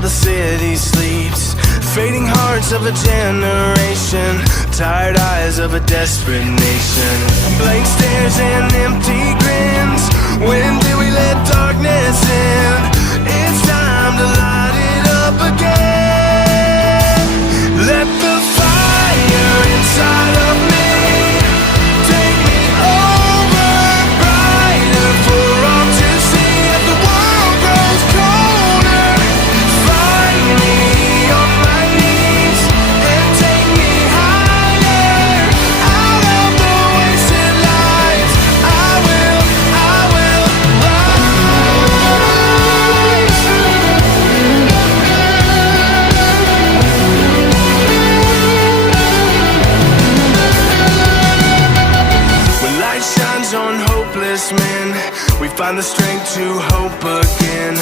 while the city sleeps. Fading hearts of a generation, tired eyes of a desperate nation. Blank stares and empty grins. When did we let darkness in? It's time to light it up again. Let the fire inside of me take me over brighter for all to see. As the world grows colder, find me on my knees and take me higher out of the wasted lives. I will When light shines on hopeless men, we find the strength to hope again.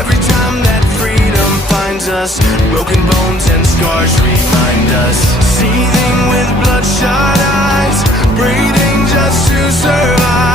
Every time that freedom finds us, broken bones and scars remind us. Seething with bloodshot eyes, breathing just to survive.